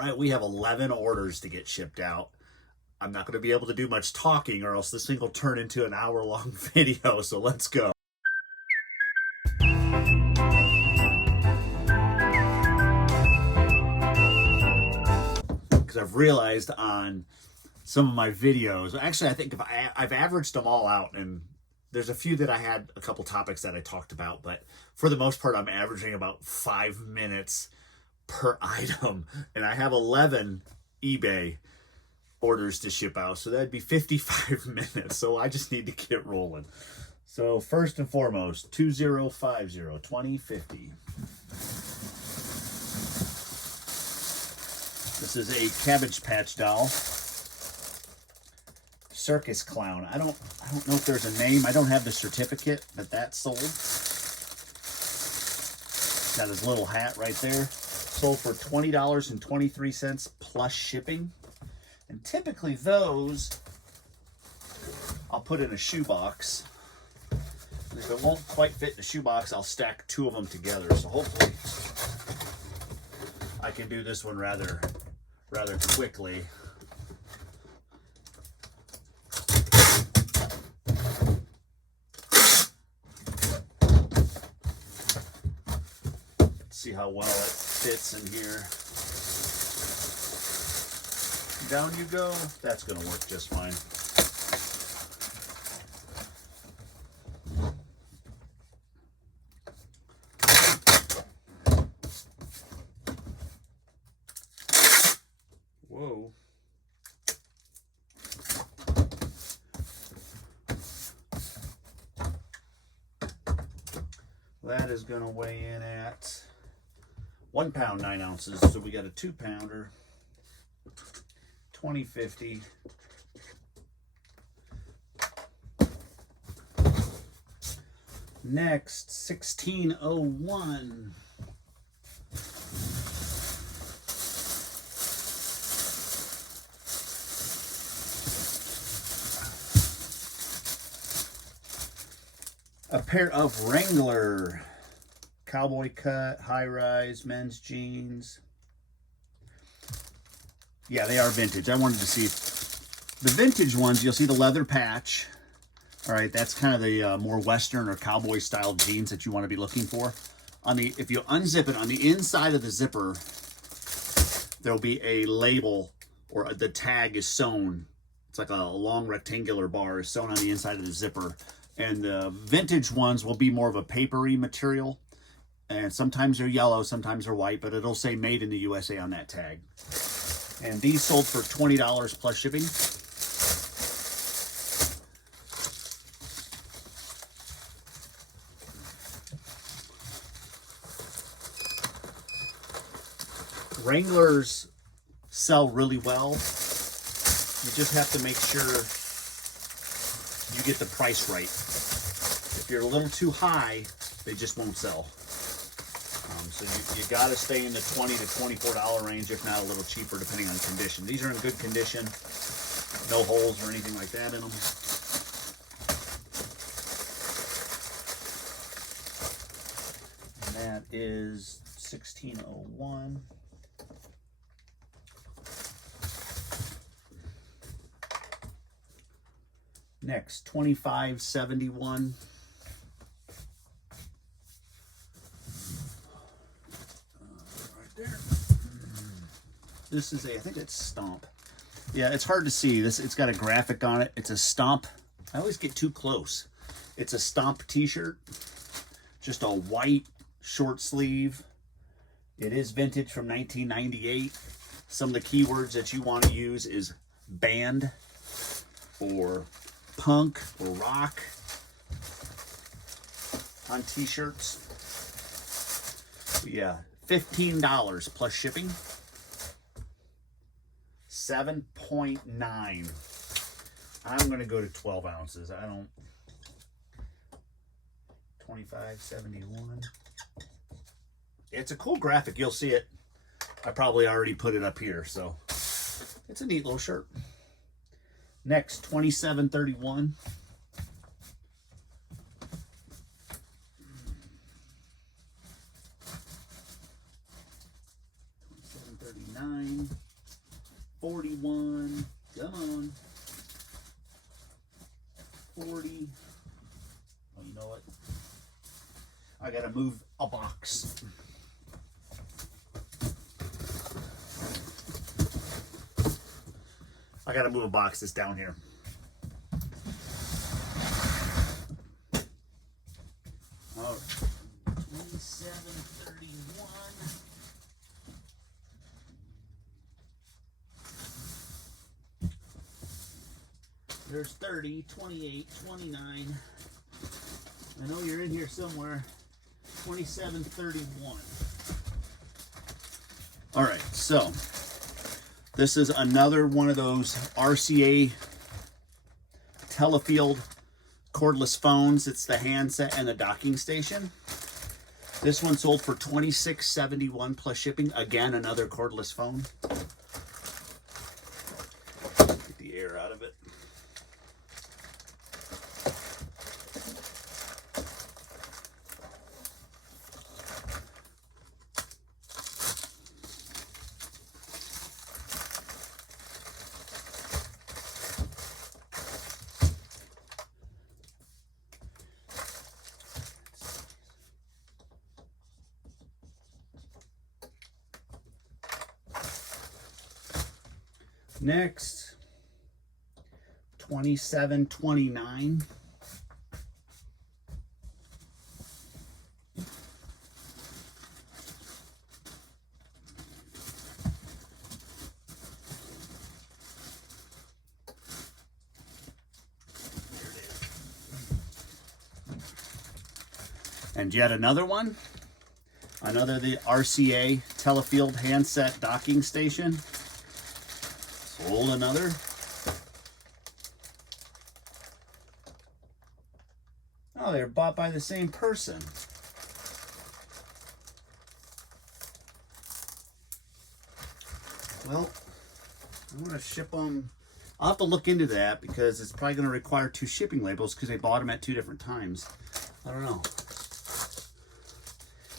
right, we have 11 orders to get shipped out. I'm not going to be able to do much talking or else this thing will turn into an hour-long video, so let's go. Because I've realized on some of my videos, actually I think if I've averaged them all out, and there's a few that I had a couple topics that I talked about, but for the most part I'm averaging about 5 minutes per item, and I have 11 eBay orders to ship out, so that'd be 55 minutes. So I just need to get rolling. So first and foremost, 2050. This is a Cabbage Patch doll. Circus clown. I don't know if there's a name. I don't have the certificate, but that's sold. Got his little hat right there. Sold for $20.23 plus shipping. And typically those I'll put in a shoebox. And if it won't quite fit in the shoebox, I'll stack 2 of them together. So hopefully I can do this one rather quickly. See how well it fits in here. Down you go. That's going to work just fine. Whoa. That is going to weigh in at 1 pound 9 ounces. So we got a 2-pounder. 2050. Next, 1601. A pair of Wrangler cowboy cut high-rise men's jeans. Yeah, they are vintage. I wanted to see the vintage ones. You'll see the leather patch. All right, that's kind of the more Western or cowboy style jeans that you want to be looking for. If you unzip it, on the inside of the zipper, there'll be a label, or the tag is sewn. It's like a long rectangular bar is sewn on the inside of the zipper. And the vintage ones will be more of a papery material. And sometimes they're yellow, sometimes they're white, but it'll say made in the USA on that tag. And these sold for $20 plus shipping. Wranglers sell really well. You just have to make sure you get the price right. If you're a little too high, they just won't sell. So you got to stay in the $20 to $24 range, if not a little cheaper, depending on condition. These are in good condition, no holes or anything like that in them. And that is 1601. Next, 2571. This is I think it's Stomp. Yeah, it's hard to see. It's got a graphic on it. It's a Stomp. I always get too close. It's a Stomp t-shirt. Just a white short sleeve. It is vintage from 1998. Some of the keywords that you want to use is band or punk or rock on t-shirts. Yeah, $15 plus shipping. 7.9. I'm going to go to 12 ounces. 2571. It's a cool graphic. You'll see it. I probably already put it up here, so it's a neat little shirt. Next, 2731. 2739. 41. Come on. 40. Oh, you know what? I gotta move a box. I gotta move a box that's down here. All right. 2731. There's 30, 28, 29. I know you're in here somewhere. 2731. All right, so this is another one of those RCA Telefield cordless phones. It's the handset and the docking station. This one sold for $26.71 plus shipping. Again, another cordless phone. Get the air out of it. Next, 2729. And yet another one, another the RCA Telefield handset docking station. Sold another. Oh, they're bought by the same person. Well, I'm going to ship them. I'll have to look into that because it's probably going to require 2 shipping labels because they bought them at 2 different times. I don't know.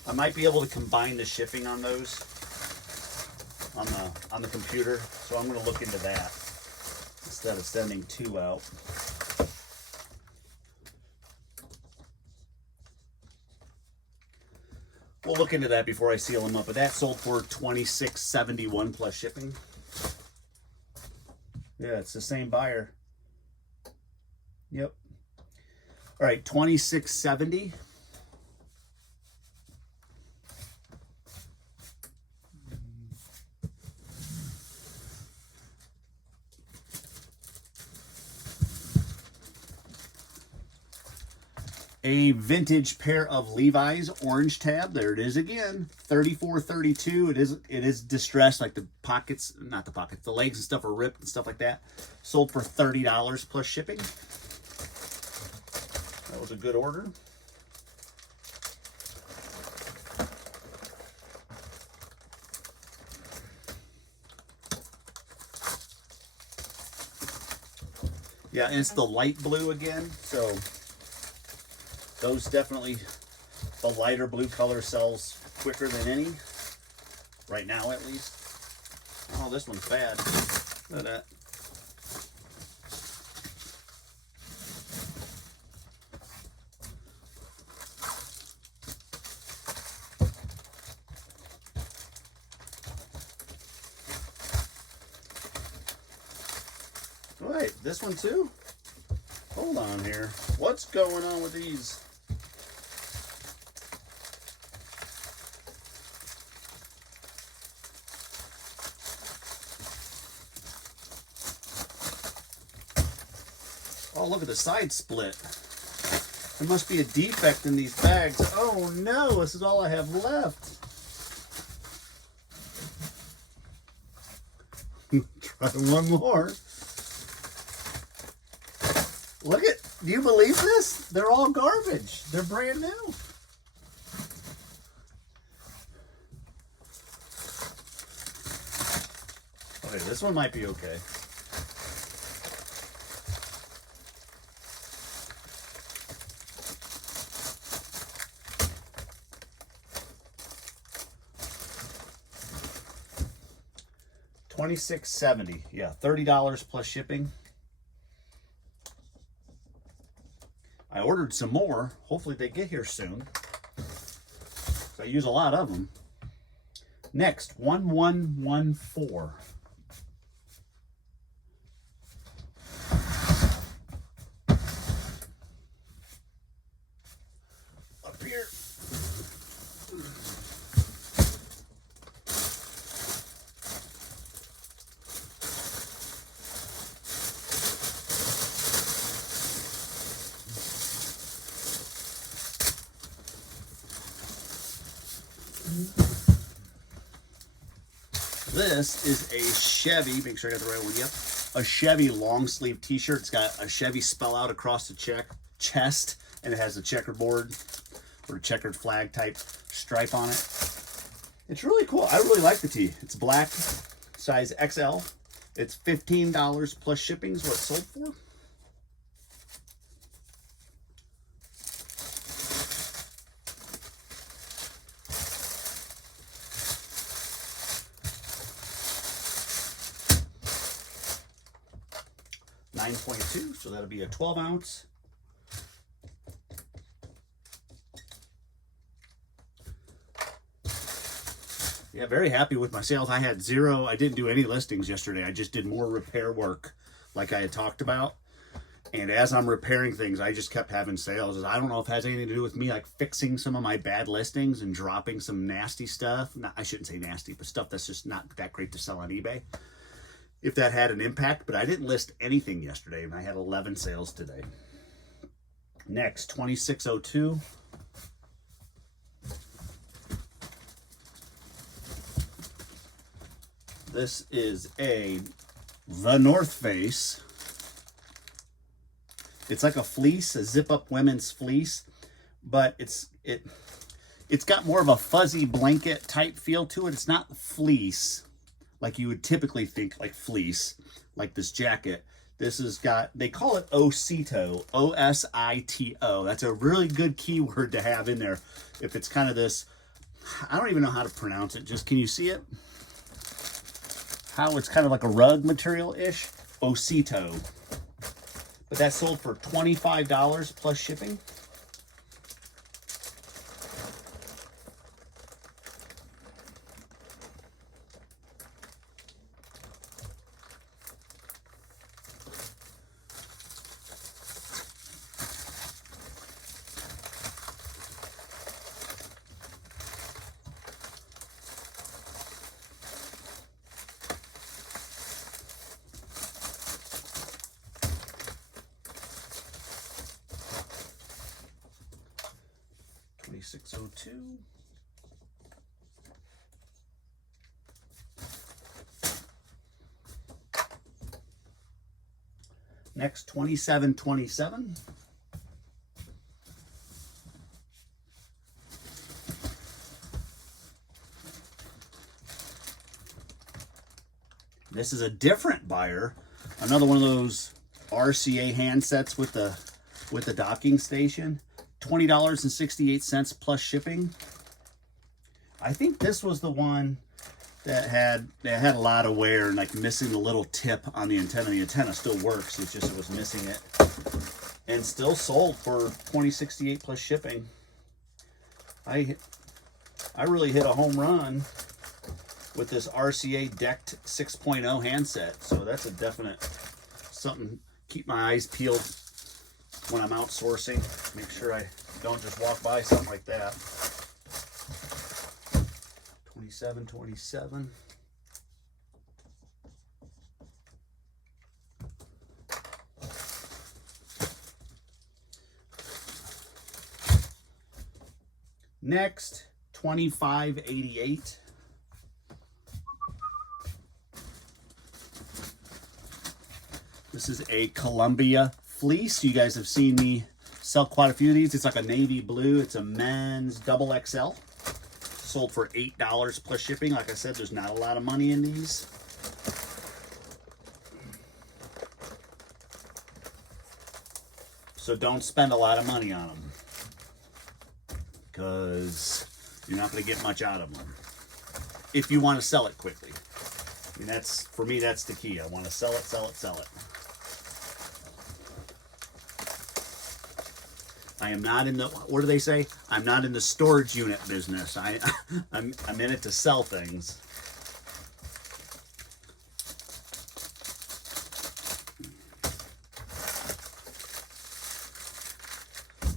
I might be able to combine the shipping on those on the computer, so I'm going to look into that instead of sending 2 out. We'll look into that before I seal them up, but that sold for $26.71 plus shipping. Yeah, it's the same buyer. Yep. All right, $26.70. A vintage pair of Levi's orange tab. There it is again. 34.32. It is distressed, like the pockets, not the pockets, the legs and stuff are ripped and stuff like that. Sold for $30 plus shipping. That was a good order. Yeah, and it's the light blue again, so those definitely, the lighter blue color sells quicker than any, right now at least. Oh, this one's bad. Look at that. Wait, this one too? Hold on here. What's going on with these? Oh, look at the side split. There must be a defect in these bags. Oh no, this is all I have left. Try one more. Look at, do you believe this? They're all garbage. They're brand new. Okay, this one might be okay. $26.70. Yeah, $30 plus shipping. I ordered some more. Hopefully they get here soon. I use a lot of them. Next, 1114. Up here. This is a Chevy, make sure I got the right one, yep. A Chevy long sleeve t-shirt. It's got a Chevy spell out across the chest, and it has a checkerboard or checkered flag type stripe on it. It's really cool. I really like the tee. It's black, size XL. It's $15 plus shipping is what it's sold for. .2, so that'll be a 12 ounce. Yeah, very happy with my sales. I had zero. I didn't do any listings yesterday. I just did more repair work like I had talked about. And as I'm repairing things, I just kept having sales. I don't know if it has anything to do with me like fixing some of my bad listings and dropping some nasty stuff. I shouldn't say nasty, but stuff that's just not that great to sell on eBay. If that had an impact, but I didn't list anything yesterday, and I had 11 sales today. Next, 2602. This is the North Face. It's like a fleece, a zip-up women's fleece, but it's got more of a fuzzy blanket type feel to it. It's not fleece like you would typically think like fleece, like this jacket. This has got, they call it Osito, O-S-I-T-O. That's a really good keyword to have in there. If it's kind of this, I don't even know how to pronounce it. Just, can you see it? How it's kind of like a rug material-ish. Osito. But that's sold for $25 plus shipping. $26.02. Next, $27.27. This is a different buyer. Another one of those RCA handsets with the docking station. $20.68 plus shipping. I think this was the one that had a lot of wear and like missing the little tip on the antenna. The antenna still works. It's just it was missing it, and still sold for $20.68 plus shipping. I really hit a home run with this RCA decked 6.0 handset. So that's a definite something. Keep my eyes peeled when I'm outsourcing. Make sure I don't just walk by something like that. $27.27. Next, $25.88. This is a Columbia fleece. You guys have seen me sell quite a few of these. It's like a navy blue. It's a men's double XL. Sold for $8 plus shipping. Like I said, there's not a lot of money in these. So don't spend a lot of money on them, because you're not going to get much out of them if you want to sell it quickly. And that's, for me, that's the key. I want to sell it, sell it, sell it. I am not in the, what do they say? I'm not in the storage unit business. I'm in it to sell things.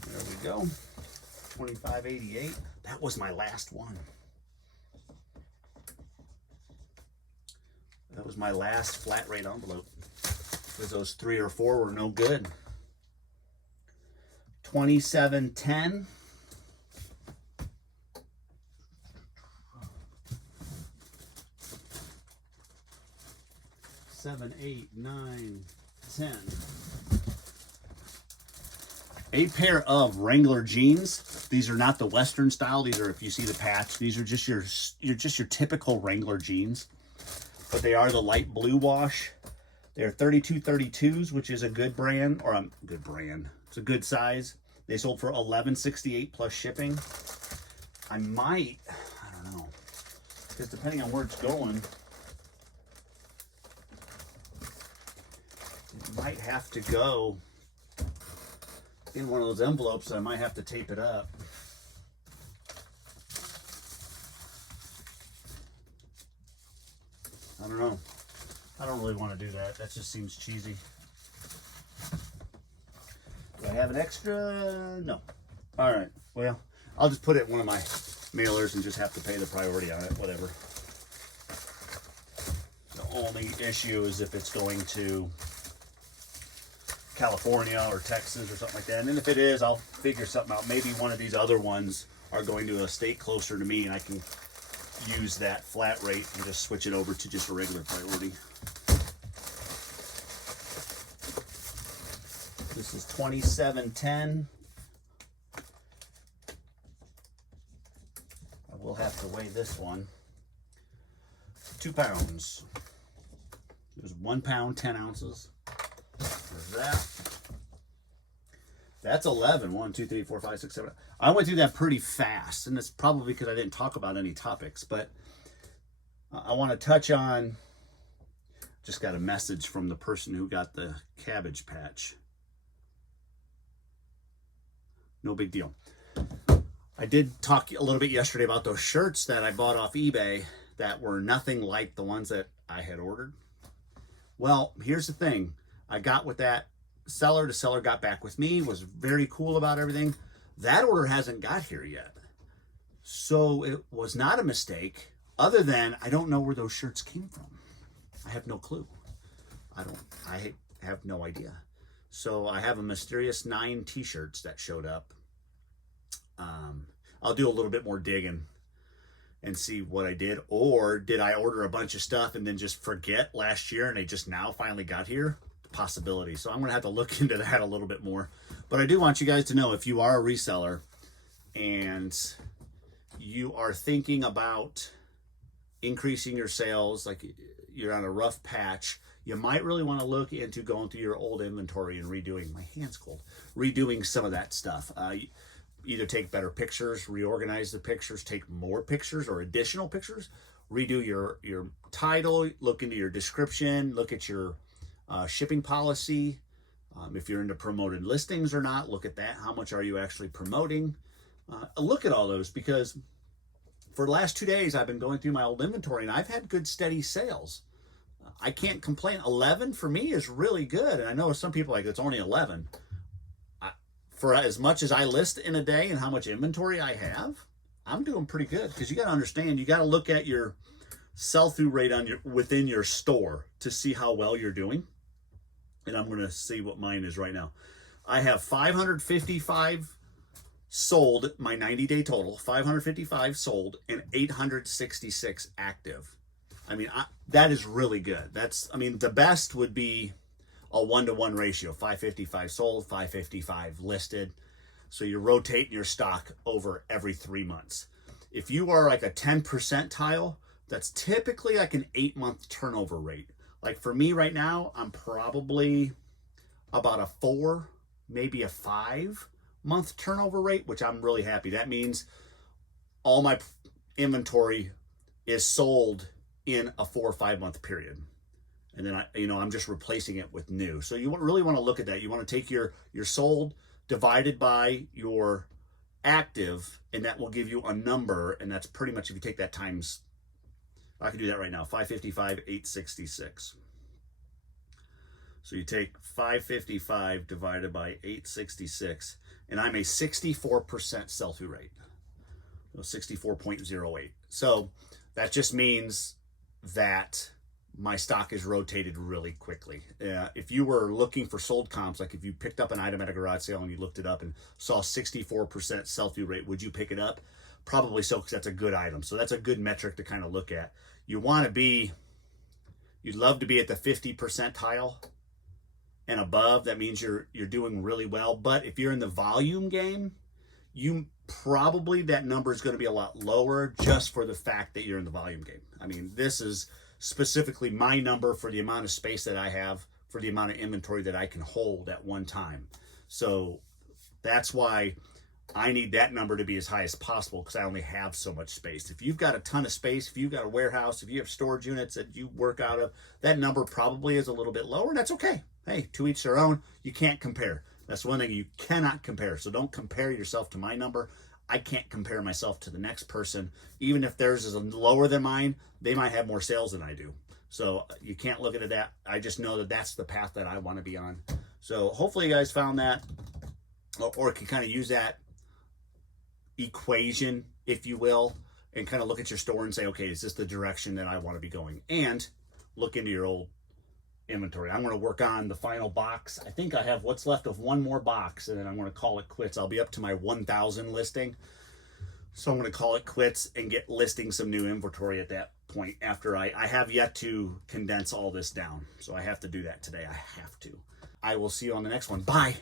There we go. $25.88. That was my last one. That was my last flat rate envelope. Because those 3 or 4 were no good. $27.10. $7, $8, $9, $10. A pair of Wrangler jeans. These are not the Western style. These are, if you see the patch, these are just your typical Wrangler jeans. But they are the light blue wash. They're 32-32s, which is a good brand, or a good brand. It's a good size. They sold for $11.68 plus shipping. I might, I don't know, because depending on where it's going, it might have to go in one of those envelopes. I might have to tape it up. I don't know. I don't really want to do that. That just seems cheesy. Do I have an extra? No. All right. Well, I'll just put it in one of my mailers and just have to pay the priority on it. Whatever. The only issue is if it's going to California or Texas or something like that. And then if it is, I'll figure something out. Maybe one of these other ones are going to a state closer to me and I can use that flat rate and just switch it over to just a regular priority. This is $27.10. I will have to weigh this one. 2 pounds. There's 1 pound, 10 ounces. There's that. That's 11. 1, 2, 3, 4, 5, 6, 7. I went through that pretty fast, and it's probably because I didn't talk about any topics, but I want to touch on, just got a message from the person who got the Cabbage Patch. No big deal. I did talk a little bit yesterday about those shirts that I bought off eBay that were nothing like the ones that I had ordered. Well, here's the thing. I got with that seller. The seller got back with me, was very cool about everything. That order hasn't got here yet. So it was not a mistake, other than I don't know where those shirts came from. I have no clue. I have no idea. So I have a mysterious 9 t-shirts that showed up. I'll do a little bit more digging and see what I did. Or did I order a bunch of stuff and then just forget last year and they just now finally got here? Possibility. So I'm going to have to look into that a little bit more. But I do want you guys to know, if you are a reseller and you are thinking about increasing your sales, like you're on a rough patch, you might really want to look into going through your old inventory and redoing, my hand's cold, redoing some of that stuff. Either take better pictures, reorganize the pictures, take more pictures or additional pictures, redo your title, look into your description, look at your shipping policy. If you're into promoted listings or not, look at that. How much are you actually promoting? Look at all those, because for the last 2 days, I've been going through my old inventory and I've had good steady sales. I can't complain. 11 for me is really good. And I know some people like, it's only 11. For as much as I list in a day and how much inventory I have, I'm doing pretty good, because you got to understand, you got to look at your sell-through rate on within your store to see how well you're doing. And I'm going to see what mine is right now. I have 555 sold, my 90-day total, 555 sold and 866 active. I mean, that is really good. That's, I mean, the best would be a 1-to-1 ratio, 555 sold, 555 listed. So you're rotating your stock over every 3 months. If you are like a 10 percentile, that's typically like an 8-month turnover rate. Like for me right now, I'm probably about a 4, maybe a 5-month turnover rate, which I'm really happy. That means all my inventory is sold in a 4 or 5 month period. And then I'm just replacing it with new. So you really want to look at that. You want to take your sold divided by your active, and that will give you a number. And that's pretty much, if you take that times, I can do that right now, 555, 866. So you take 555 divided by 866, and I'm a 64% sell-through rate. So 64.08. So that just means that my stock is rotated really quickly. If you were looking for sold comps, like if you picked up an item at a garage sale and you looked it up and saw 64% sell-through rate, would you pick it up? Probably so, because that's a good item. So that's a good metric to kind of look at. You'd love to be at the 50 percentile and above. That means you're doing really well. But if you're in the volume game, that number is going to be a lot lower, just for the fact that you're in the volume game. I mean, this is specifically my number for the amount of space that I have, for the amount of inventory that I can hold at one time. So that's why I need that number to be as high as possible, because I only have so much space. If you've got a ton of space, if you've got a warehouse, if you have storage units that you work out of, that number probably is a little bit lower, and that's okay. Hey, to each their own. You can't compare. That's one thing you cannot compare. So don't compare yourself to my number. I can't compare myself to the next person. Even if theirs is lower than mine, they might have more sales than I do. So you can't look at that. I just know that that's the path that I want to be on. So hopefully you guys found that, or can kind of use that equation, if you will, and kind of look at your store and say, okay, is this the direction that I want to be going? And look into your old inventory. I'm going to work on the final box. I think I have what's left of one more box, and then I'm going to call it quits. I'll be up to my 1,000 listing. So I'm going to call it quits and get listing some new inventory at that point, after I have yet to condense all this down. So I have to do that today. I have to. I will see you on the next one. Bye.